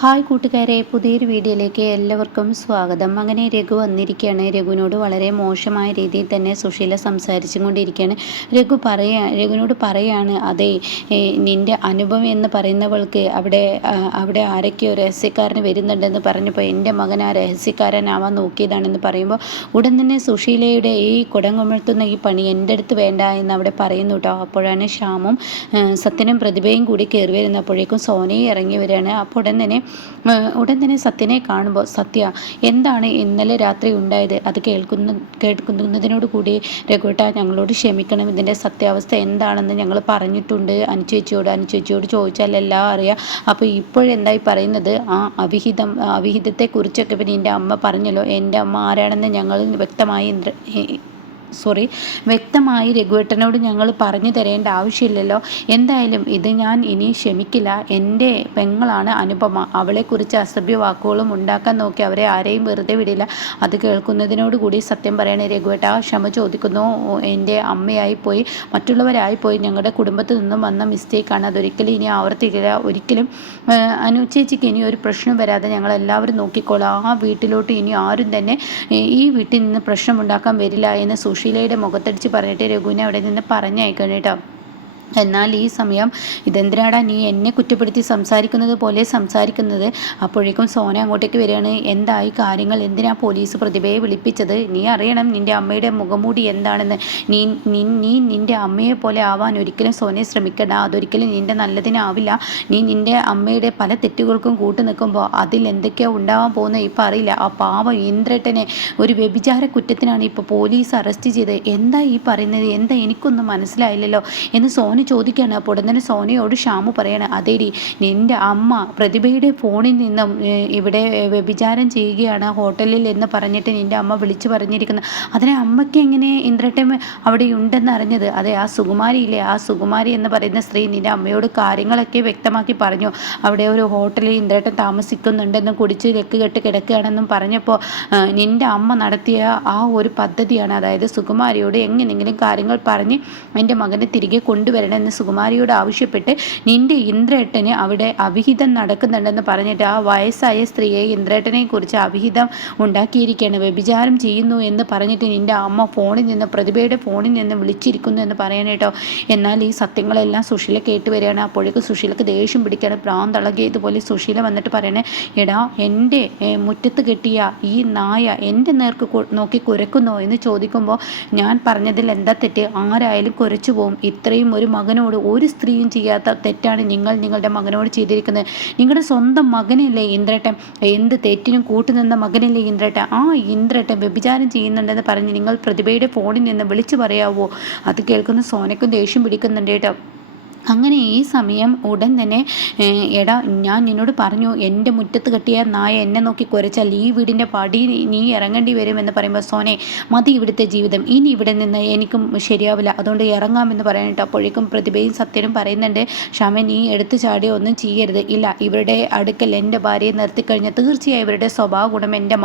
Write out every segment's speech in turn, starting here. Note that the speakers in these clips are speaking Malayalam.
ഹായ് കൂട്ടുകാരെ, പുതിയൊരു വീഡിയോയിലേക്ക് എല്ലാവർക്കും സ്വാഗതം. അങ്ങനെ രഘു വന്നിരിക്കുകയാണ്. രഘുവിനോട് വളരെ മോശമായ രീതിയിൽ തന്നെ സുശീല സംസാരിച്ചും കൊണ്ടിരിക്കുകയാണ്. രഘുവിനോട് പറയാണ്, അതെ, നിൻ്റെ അനുഭവം എന്ന് പറയുന്നവൾക്ക് അവിടെ ആരൊക്കെയോ രഹസ്യക്കാരന് വരുന്നുണ്ടെന്ന് പറഞ്ഞപ്പോൾ എൻ്റെ മകൻ ആ രഹസ്യക്കാരനാവാൻ നോക്കിയതാണെന്ന് പറയുമ്പോൾ ഉടൻ തന്നെ സുശീലയുടെ ഈ കുടങ്ങുമഴ്ത്തുന്ന ഈ പണി എൻ്റെ അടുത്ത് വേണ്ട എന്ന് അവിടെ പറയുന്നു കേട്ടോ. അപ്പോഴാണ് ശ്യാമും സത്യനും പ്രതിഭയും കൂടി കയറി വരുന്നപ്പോഴേക്കും സോനയും ഇറങ്ങി വരികയാണ്. അപ്പോൾ ഉടൻ തന്നെ സത്യനെ കാണുമ്പോൾ, സത്യ, എന്താണ് ഇന്നലെ രാത്രി ഉണ്ടായത്? അത് കേൾക്കുന്നതിനോട് കൂടി രഘുവേട്ട, ഞങ്ങളോട് ക്ഷമിക്കണം, ഇതിൻ്റെ സത്യാവസ്ഥ എന്താണെന്ന് ഞങ്ങൾ പറഞ്ഞിട്ടുണ്ട് അനുചേച്ചിയോട് ചോദിച്ചാൽ എല്ലാം അറിയാം. അപ്പോൾ ഇപ്പോഴെന്തായി പറയുന്നത്? ആ അവിഹിതത്തെക്കുറിച്ചൊക്കെ പിന്നെ എൻ്റെ അമ്മ പറഞ്ഞല്ലോ. എൻ്റെ അമ്മ ആരാണെന്ന് ഞങ്ങൾ വ്യക്തമായി രഘുവേട്ടനോട് ഞങ്ങൾ പറഞ്ഞു തരേണ്ട ആവശ്യമില്ലല്ലോ. എന്തായാലും ഇത് ഞാൻ ഇനി ക്ഷമിക്കില്ല. എൻ്റെ പെങ്ങളാണ് അനുപമ. അവളെക്കുറിച്ച് അസഭ്യ വാക്കുകളും ഉണ്ടാക്കാൻ നോക്കി അവരെ ആരെയും വെറുതെ വിടില്ല. അത് കേൾക്കുന്നതിനോട് കൂടി സത്യം പറയണേ രഘുവേട്ട, ക്ഷമ ചോദിക്കുന്നു. എൻ്റെ അമ്മയായിപ്പോയി, മറ്റുള്ളവരായിപ്പോയി, ഞങ്ങളുടെ കുടുംബത്തിൽ നിന്നും വന്ന മിസ്റ്റേക്കാണ്. അതൊരിക്കലും ഇനി ആവർത്തിക്കില്ല. ഒരിക്കലും അനുചേച്ചിക്ക് ഇനി ഒരു പ്രശ്നം വരാതെ ഞങ്ങളെല്ലാവരും നോക്കിക്കോളാം. ആ വീട്ടിലോട്ട് ഇനി ആരും തന്നെ ഈ വീട്ടിൽ നിന്ന് പ്രശ്നമുണ്ടാക്കാൻ വരില്ല എന്ന് സുശീലയുടെ മുഖത്തടിച്ച് പറഞ്ഞിട്ട് രഘുവിനെ അവിടെ നിന്ന് പറഞ്ഞയക്കണം കേട്ടോ. എന്നാൽ ഈ സമയം ഇതെന്തിനാടാ നീ എന്നെ കുറ്റപ്പെടുത്തി സംസാരിക്കുന്നത് പോലെ സംസാരിക്കുന്നത്? അപ്പോഴേക്കും സോന അങ്ങോട്ടേക്ക് വരികയാണ്. എന്തായി കാര്യങ്ങൾ? എന്തിനാ പോലീസ് പ്രതിഭയെ വിളിപ്പിച്ചത്? നീ അറിയണം നിൻ്റെ അമ്മയുടെ മുഖംമൂടി എന്താണെന്ന്. നീ നിൻ്റെ അമ്മയെ പോലെ ആവാൻ ഒരിക്കലും സോനയെ ശ്രമിക്കണ്ട. അതൊരിക്കലും നിൻ്റെ നല്ലതിനാവില്ല. നീ നിൻ്റെ അമ്മയുടെ പല തെറ്റുകൾക്കും കൂട്ടു നിൽക്കുമ്പോൾ അതിൽ എന്തൊക്കെയോ ഉണ്ടാവാൻ പോകുന്നത് ഇപ്പം അറിയില്ല. ആ പാവം ഇന്ദ്രേട്ടനെ ഒരു വ്യഭിചാര കുറ്റത്തിനാണ് ഇപ്പോൾ പോലീസ് അറസ്റ്റ് ചെയ്തത്. എന്താ ഈ പറയുന്നത്? എന്താ, എനിക്കൊന്നും മനസ്സിലായില്ലല്ലോ എന്ന് സോന ചോദിക്കുകയാണ്. അപ്പോൾ ഉടൻ തന്നെ സോനയോട് ശ്യാമു പറയാണ്, അതേടി, നിൻ്റെ അമ്മ പ്രതിഭയുടെ ഫോണിൽ നിന്നും ഇവിടെ വ്യഭിചാരം ചെയ്യുകയാണ് ഹോട്ടലിൽ എന്ന് പറഞ്ഞിട്ട് നിൻ്റെ അമ്മ വിളിച്ചു പറഞ്ഞിരിക്കുന്നത്. അതിനെ അമ്മയ്ക്ക് എങ്ങനെ ഇന്ദ്രട്ടൻ അവിടെ ഉണ്ടെന്ന് അറിഞ്ഞത്? അതെ, ആ സുകുമാരിയില്ലേ, ആ സുകുമാരി എന്ന് പറയുന്ന സ്ത്രീ നിൻ്റെ അമ്മയോട് കാര്യങ്ങളൊക്കെ വ്യക്തമാക്കി പറഞ്ഞു. അവിടെ ഒരു ഹോട്ടലിൽ ഇന്ദ്രട്ടൻ താമസിക്കുന്നുണ്ടെന്നും കുടിച്ച് ലക്ക് കെട്ട് കിടക്കുകയാണെന്നും പറഞ്ഞപ്പോൾ നിൻ്റെ അമ്മ നടത്തിയ ആ ഒരു പദ്ധതിയാണ്. അതായത് സുകുമാരിയോട് എങ്ങനെയെങ്കിലും കാര്യങ്ങൾ പറഞ്ഞ് എൻ്റെ മകനെ തിരികെ കൊണ്ടുവരണം എന്ന് സുകുമാരിയോട് ആവശ്യപ്പെട്ട് നിൻ്റെ ഇന്ദ്രേട്ടന് അവിടെ അവിഹിതം നടക്കുന്നുണ്ടെന്ന് പറഞ്ഞിട്ട് ആ വയസ്സായ സ്ത്രീയെ ഇന്ദ്രേട്ടനെ കുറിച്ച് അവിഹിതം ഉണ്ടാക്കിയിരിക്കുകയാണ്, വ്യഭിചാരം ചെയ്യുന്നു എന്ന് പറഞ്ഞിട്ട് നിൻ്റെ അമ്മ പ്രതിഭയുടെ ഫോണിൽ നിന്ന് വിളിച്ചിരിക്കുന്നു എന്ന് പറയാനേട്ടോ. എന്നാൽ ഈ സത്യങ്ങളെല്ലാം സുശീല കേട്ട് വരികയാണ്. അപ്പോഴേക്കും സുശീലക്ക് ദേഷ്യം പിടിക്കുകയാണ്. പ്രാന്തളകിയതുപോലെ സുശീല വന്നിട്ട് പറയണേ, എടാ, എൻ്റെ മുറ്റത്ത് കെട്ടിയ ഈ നായ എൻ്റെ നേർക്ക് നോക്കി കുരക്കുന്നോ എന്ന് ചോദിക്കുമ്പോൾ ഞാൻ പറഞ്ഞതിൽ എന്താ തെറ്റ്? ആരായാലും കുരച്ചു പോകും. ഇത്രയും ഒരു മകനോട് ഒരു സ്ത്രീയും ചെയ്യാത്ത തെറ്റാണ് നിങ്ങളുടെ മകനോട് ചെയ്തിരിക്കുന്നത്. നിങ്ങളുടെ സ്വന്തം മകനല്ലേ ഇന്ദ്രേട്ടൻ? എന്ത് തെറ്റിനും കൂട്ടുനിന്ന മകനല്ലേ ഇന്ദ്രേട്ടൻ? ആ ഇന്ദ്രേട്ടൻ വ്യഭിചാരം ചെയ്യുന്നുണ്ടെന്ന് പറഞ്ഞ് നിങ്ങൾ പ്രതിഭയുടെ ഫോണിൽ നിന്ന് വിളിച്ചു പറയാവോ? അത് കേൾക്കുന്ന സോനയ്ക്കും ദേഷ്യം പിടിക്കുന്നുണ്ട് കേട്ടോ. അങ്ങനെ ഈ സമയം ഉടൻ തന്നെ, എടാ, ഞാൻ നിന്നോട് പറഞ്ഞു, എൻ്റെ മുറ്റത്ത് കെട്ടിയ നായ എന്നെ നോക്കി കുരച്ചാൽ ഈ വീടിൻ്റെ പടി നീ ഇറങ്ങേണ്ടി വരുമെന്ന് പറയുമ്പോൾ, സോനെ, മതി ഇവിടുത്തെ ജീവിതം, ഇനി ഇവിടെ നിന്ന് എനിക്കും ശരിയാവില്ല, അതുകൊണ്ട് ഇറങ്ങാമെന്ന് പറയാനിട്ട്. അപ്പോഴേക്കും പ്രതിഭയും സത്യനും പറയുന്നുണ്ട്, ക്ഷമ, നീ എടുത്തു ചാടിയോ ഒന്നും ചെയ്യരുത്. ഇല്ല, ഇവരുടെ അടുക്കൽ എൻ്റെ ഭാര്യയെ നിർത്തിക്കഴിഞ്ഞാൽ തീർച്ചയായും ഇവരുടെ സ്വഭാവ ഗുണം എൻ്റെ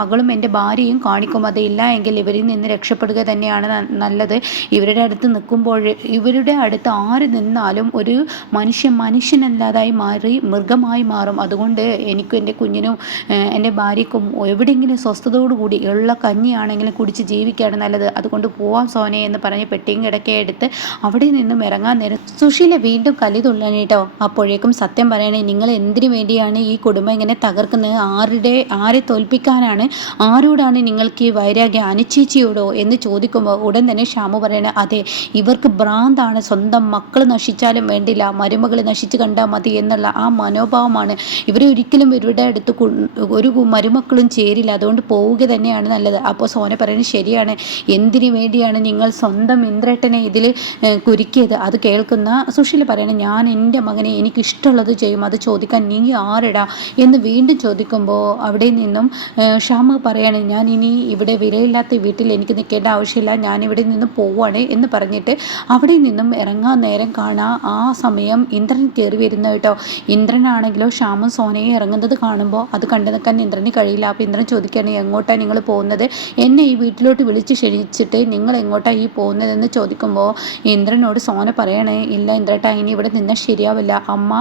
മകളും എൻ്റെ ഭാര്യയും കാണിക്കും. അതില്ല എങ്കിൽ ഇവരിൽ നിന്ന് രക്ഷപ്പെടുക തന്നെയാണ് നല്ലത്. ഇവരുടെ അടുത്ത് നിൽക്കുമ്പോൾ ഇവരുടെ അടുത്ത് ആര് നിന്നാലും ഒരു മനുഷ്യനല്ലാതായി മാറി മൃഗമായി മാറും. അതുകൊണ്ട് എനിക്കും എൻ്റെ കുഞ്ഞിനും എൻ്റെ ഭാര്യയ്ക്കും എവിടെയെങ്കിലും സ്വസ്ഥതയോടുകൂടി ഉള്ള കഞ്ഞിയാണെങ്കിലും കുടിച്ച് ജീവിക്കുകയാണ് നല്ലത്. അതുകൊണ്ട് പോവാം സോനെ എന്ന് പറഞ്ഞ് പെട്ടിയും കിടക്കെ എടുത്ത് അവിടെ നിന്നും ഇറങ്ങാൻ നേരം സുശീല വീണ്ടും കലി തുള്ളണേട്ടോ. അപ്പോഴേക്കും സത്യം പറയണേ, നിങ്ങൾ എന്തിനു വേണ്ടിയാണ് ഈ കുടുംബം ഇങ്ങനെ തകർക്കുന്നത്? ആരെ തോൽപ്പിക്കാനാണ്? ആരോടാണ് നിങ്ങൾക്ക് ഈ വൈരാഗ്യം? അനുചേച്ചിയോടോ എന്ന് ചോദിക്കുമ്പോൾ ഉടൻ തന്നെ ശ്യാമു പറയണേ, അതെ, ഇവർക്ക് ഭ്രാന്താണ്. സ്വന്തം മക്കൾ നശിച്ചാലും വേണ്ടില്ല, മരുമകൾ നശിച്ചു കണ്ടാൽ മതി എന്നുള്ള ആ മനോഭാവമാണ്. ഇവരൊരിക്കലും ഇവരുടെ അടുത്ത് ഒരു മരുമക്കളും ചേരില്ല. അതുകൊണ്ട് പോവുക തന്നെയാണ് നല്ലത്. അപ്പോൾ സോന പറയുന്നത് ശരിയാണ്. എന്തിനു വേണ്ടിയാണ് നിങ്ങൾ സ്വന്തം ഇന്ദ്രേട്ടനെ ഇതിൽ കുരുക്കിയത്? അത് കേൾക്കുന്ന സുശീല പറയണം, ഞാൻ എൻ്റെ മകനെ എനിക്കിഷ്ടമുള്ളത് ചെയ്യും, അത് ചോദിക്കാൻ നീ ആരെടാ എന്ന് വീണ്ടും ചോദിക്കുമ്പോൾ അവിടെ നിന്നും ഷ്യാമ പറയാണ്, ഞാൻ ഇനി ഇവിടെ വിലയില്ലാത്ത വീട്ടിൽ എനിക്ക് നിൽക്കേണ്ട ആവശ്യമില്ല, ഞാനിവിടെ നിന്ന് പോവുകയാണ് എന്ന് പറഞ്ഞിട്ട് അവിടെ നിന്നും നിന്നും ഇറങ്ങാൻ നേരം കാണാം ആ സമയം ഇന്ദ്രൻ കയറി വരുന്നത് കേട്ടോ. ഇന്ദ്രനാണെങ്കിലോ ശ്യാമും സോനയും ഇറങ്ങുന്നത് കാണുമ്പോൾ അത് കണ്ടു നിൽക്കാൻ ഇന്ദ്രന് കഴിയില്ല. അപ്പോൾ ഇന്ദ്രൻ ചോദിക്കുകയാണ്, എങ്ങോട്ടാണ് നിങ്ങൾ പോകുന്നത്? എന്നെ ഈ വീട്ടിലോട്ട് വിളിച്ച് ക്ഷണിച്ചിട്ട് നിങ്ങൾ എങ്ങോട്ടാണ് ഈ പോകുന്നതെന്ന് ചോദിക്കുമ്പോൾ ഇന്ദ്രനോട് സോന പറയണേ, ഇല്ല ഇന്ദ്രേട്ടാ, ഇനി ഇവിടെ നിന്നാൽ ശരിയാവില്ല. അമ്മ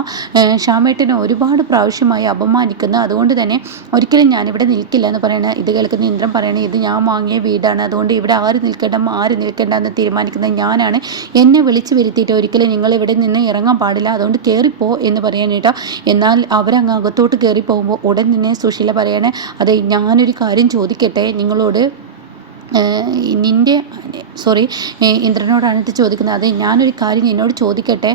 ശ്യാമേട്ടനെ ഒരുപാട് പ്രാവശ്യമായി അപമാനിക്കുന്നു, അതുകൊണ്ട് തന്നെ ഒരിക്കലും ഞാനിവിടെ നിൽക്കില്ല എന്ന് പറയണ. ഇത് കേൾക്കുന്ന ഇന്ദ്രൻ പറയണേ, ഇത് ഞാൻ വാങ്ങിയ വീടാണ്, അതുകൊണ്ട് ഇവിടെ ആര് നിൽക്കേണ്ട എന്ന് തീരുമാനിക്കുന്നത് ഞാനാണ്. എന്നെ വിളിച്ചു വരുത്തിയിട്ട് ഒരിക്കലും നിങ്ങൾ ഇവിടെ നിന്ന് ഇറങ്ങാൻ പാടില്ല, അതുകൊണ്ട് കയറിപ്പോ എന്ന് പറയാനേട്ടോ. എന്നാൽ അവരങ്ങ് അകത്തോട്ട് കയറി പോകുമ്പോൾ ഉടൻ തന്നെ സുശീല പറയണേ, അതെ ഞാനൊരു കാര്യം ചോദിക്കട്ടെ നിങ്ങളോട്, ഇന്ദ്രനോടാണ് ഇത് ചോദിക്കുന്നത്. അതെ ഞാനൊരു കാര്യം എന്നോട് ചോദിക്കട്ടെ,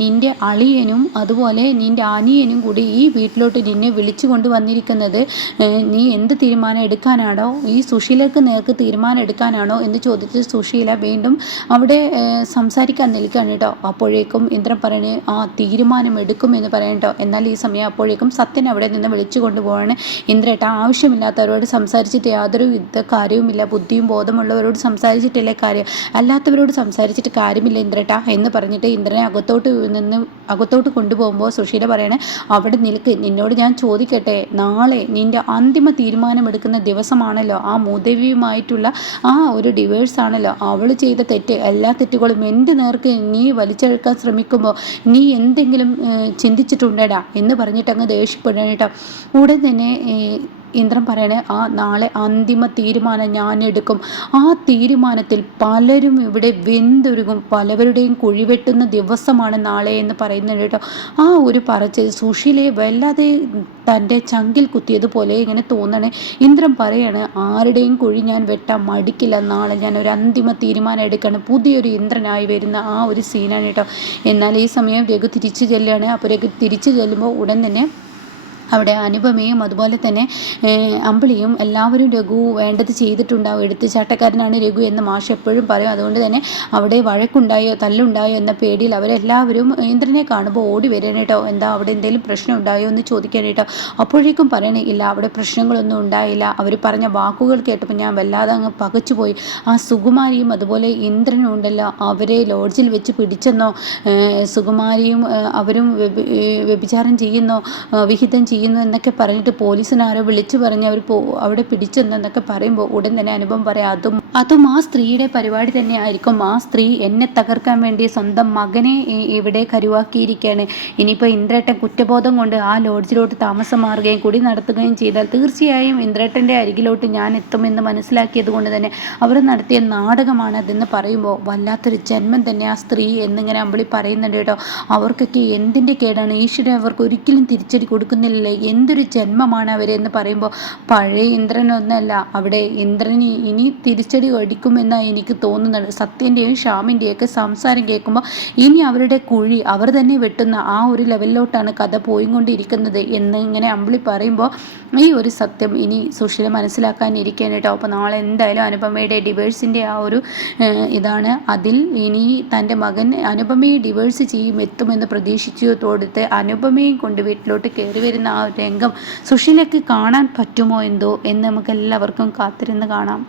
നിൻ്റെ അളിയനും അതുപോലെ നിൻ്റെ അനിയനും കൂടി ഈ വീട്ടിലോട്ട് നിന്നെ വിളിച്ചു കൊണ്ട് വന്നിരിക്കുന്നത് നീ എന്ത് തീരുമാനം എടുക്കാനാണോ, ഈ സുശീലക്ക് നേർക്ക് തീരുമാനം എടുക്കാനാണോ എന്ന് ചോദിച്ച് സുശീല വീണ്ടും അവിടെ സംസാരിക്കാൻ നിൽക്കുകയാണ് കേട്ടോ. അപ്പോഴേക്കും ഇന്ദ്രൻ പറയണേ, ആ തീരുമാനം എടുക്കും എന്ന് പറയാം കേട്ടോ. എന്നാൽ ഈ സമയം അപ്പോഴേക്കും സത്യൻ അവിടെ നിന്ന് വിളിച്ചു കൊണ്ടുപോവാണ്. ഇന്ദ്രേട്ട, ആവശ്യമില്ലാത്തവരോട് സംസാരിച്ചിട്ട് യാതൊരു കാര്യവുമില്ല, ബുദ്ധിയും ബോധമുള്ളവരോട് സംസാരിച്ചിട്ടല്ലേ കാര്യം, അല്ലാത്തവരോട് സംസാരിച്ചിട്ട് കാര്യമില്ല ഇന്ദ്രേട്ട എന്ന് പറഞ്ഞിട്ട് ഇന്ദ്രനെ അകത്തോട്ട് കൊണ്ടുപോകുമ്പോൾ സുശീല പറയണേ, അവിടെ നിൽക്ക്, നിന്നോട് ഞാൻ ചോദിക്കട്ടെ, നാളെ നിൻ്റെ അന്തിമ തീരുമാനമെടുക്കുന്ന ദിവസമാണല്ലോ, ആ മൂദേവിയുമായിട്ടുള്ള ആ ഒരു ഡിവേഴ്സ് ആണല്ലോ, അവൾ ചെയ്ത തെറ്റ്, എല്ലാ തെറ്റുകളും എൻ്റെ നേർക്ക് നീ വലിച്ചെടുക്കാൻ ശ്രമിക്കുമ്പോൾ നീ എന്തെങ്കിലും ചിന്തിച്ചിട്ടുണ്ടേടാ എന്ന് പറഞ്ഞിട്ട് അങ്ങ് ദേഷ്യപ്പെടണം കേട്ടോ. ഉടൻ തന്നെ ഇന്ദ്രൻ പറയണേ, ആ നാളെ അന്തിമ തീരുമാനം ഞാൻ എടുക്കും, ആ തീരുമാനത്തിൽ പലരും ഇവിടെ വെന്തൊരുങ്ങും, പലവരുടെയും കുഴിവെട്ടുന്ന ദിവസമാണ് നാളെ എന്ന് പറയുന്നത് കേട്ടോ. ആ ഒരു പറച്ച് സുശീലയെ വല്ലാതെ തൻ്റെ ചങ്കിൽ കുത്തിയതുപോലെ ഇങ്ങനെ തോന്നണേ. ഇന്ദ്രൻ പറയാണ്, ആരുടെയും കുഴി ഞാൻ വെട്ടാൻ മടിക്കില്ല, നാളെ ഞാൻ ഒരു അന്തിമ തീരുമാനം എടുക്കണം, പുതിയൊരു ഇന്ദ്രനായി വരുന്ന ആ ഒരു സീനാണ് കേട്ടോ. എന്നാൽ ഈ സമയം രഘു തിരിച്ചു ചെല്ലുകയാണ്. അപ്പോൾ രഘു തിരിച്ചു ചെല്ലുമ്പോൾ ഉടൻ തന്നെ അവിടെ അനുപമയും അതുപോലെ തന്നെ അമ്പിളിയും എല്ലാവരും രഘു വേണ്ടത് ചെയ്തിട്ടുണ്ടാവും, എടുത്തുചാട്ടക്കാരനാണ് രഘു എന്ന് മാഷ് എപ്പോഴും പറയും. അതുകൊണ്ട് തന്നെ അവിടെ വഴക്കുണ്ടായോ തല്ലുണ്ടായോ എന്ന പേടിയിൽ അവരെല്ലാവരും ഇന്ദ്രനെ കാണുമ്പോൾ ഓടി വരാൻ കേട്ടോ. എന്താ അവിടെ എന്തെങ്കിലും പ്രശ്നം ഉണ്ടായോ എന്ന് ചോദിക്കാൻ കേട്ടോ. അപ്പോഴേക്കും പറയണേ, ഇല്ല അവിടെ പ്രശ്നങ്ങളൊന്നും ഉണ്ടായില്ല, അവർ പറഞ്ഞ വാക്കുകൾ കേട്ടപ്പോൾ ഞാൻ വല്ലാതെ അങ്ങ് പകച്ചുപോയി. ആ സുകുമാരിയും അതുപോലെ ഇന്ദ്രനും ഉണ്ടല്ലോ, അവരെ ലോഡ്ജിൽ വെച്ച് പിടിച്ചെന്നോ, സുകുമാരിയും അവരും വ്യഭിചാരം ചെയ്യുന്നോ, വിഹിതം ചെയ്യുന്നു എന്നൊക്കെ പറഞ്ഞിട്ട് പോലീസിനാരോ വിളിച്ചു പറഞ്ഞ് അവർ അവിടെ പിടിച്ചെന്നൊക്കെ പറയുമ്പോൾ ഉടൻ തന്നെ അനുഭവം പറയാം, അതും ആ സ്ത്രീയുടെ പരിപാടി തന്നെ ആയിരിക്കും, ആ സ്ത്രീ എന്നെ തകർക്കാൻ വേണ്ടി സ്വന്തം മകനെ ഇവിടെ കരുവാക്കിയിരിക്കുകയാണ്. ഇനിയിപ്പോൾ ഇന്ദ്രേട്ടൻ കുറ്റബോധം കൊണ്ട് ആ ലോഡ്ജിലോട്ട് താമസം മാറുകയും കുടി നടത്തുകയും ചെയ്താൽ തീർച്ചയായും ഇന്ദ്രേട്ടൻ്റെ അരികിലോട്ട് ഞാൻ എത്തുമെന്ന് മനസ്സിലാക്കിയത് കൊണ്ട് തന്നെ അവർ നടത്തിയ നാടകമാണ് അതെന്ന് പറയുമ്പോൾ വല്ലാത്തൊരു ജന്മം തന്നെ ആ സ്ത്രീ എന്നിങ്ങനെ അമ്പിളി പറയുന്നുണ്ട് കേട്ടോ. അവർക്കൊക്കെ എന്തിൻ്റെ കേടാണ്, ഈശ്വരൻ അവർക്ക് ഒരിക്കലും തിരിച്ചടി കൊടുക്കുന്നില്ല, എന്തൊരു ജന്മമാണ് അവരെന്ന് പറയുമ്പോൾ പഴയ ഇന്ദ്രനൊന്നല്ല, അവിടെ ഇന്ദ്രന് ഇനി തിരിച്ചടി അടിക്കുമെന്നാണ് എനിക്ക് തോന്നുന്നത്. സത്യൻ്റെയും ശ്യാമിൻ്റെയൊക്കെ സംസാരം കേൾക്കുമ്പോൾ ഇനി അവരുടെ കുഴി അവർ തന്നെ വെട്ടുന്ന ആ ഒരു ലെവലിലോട്ടാണ് കഥ പോയിക്കൊണ്ടിരിക്കുന്നത് എന്ന് ഇങ്ങനെ അമ്പിളി പറയുമ്പോൾ ഈ ഒരു സത്യം ഇനി സുശീല മനസ്സിലാക്കാനിരിക്കാൻ കേട്ടോ. അപ്പോൾ നാളെ എന്തായാലും അനുപമയുടെ ഡിവേഴ്സിൻ്റെ ആ ഒരു ഇതാണ്, അതിൽ ഇനി തൻ്റെ മകൻ അനുപമയെ ഡിവേഴ്സ് ചെയ്യും എത്തുമെന്ന് പ്രതീക്ഷിച്ചു തൊടുത്ത് അനുപമയും കൊണ്ട് വീട്ടിലോട്ട് കയറി വരുന്ന ആ രംഗം സുശീലയ്ക്ക് കാണാൻ പറ്റുമോ എന്തോ എന്ന് നമുക്ക് എല്ലാവർക്കും കാത്തിരുന്ന് കാണാം.